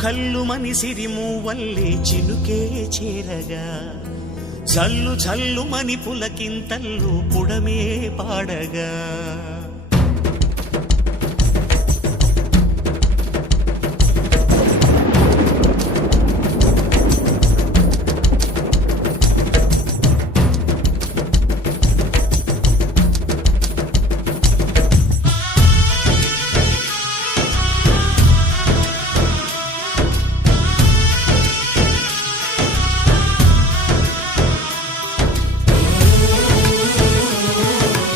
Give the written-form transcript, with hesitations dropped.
కల్లు మని సిరిమూవల్లే చినుకే చేరగా జల్లు జల్లు మని పులకింతల్లు పుడమే పాడగా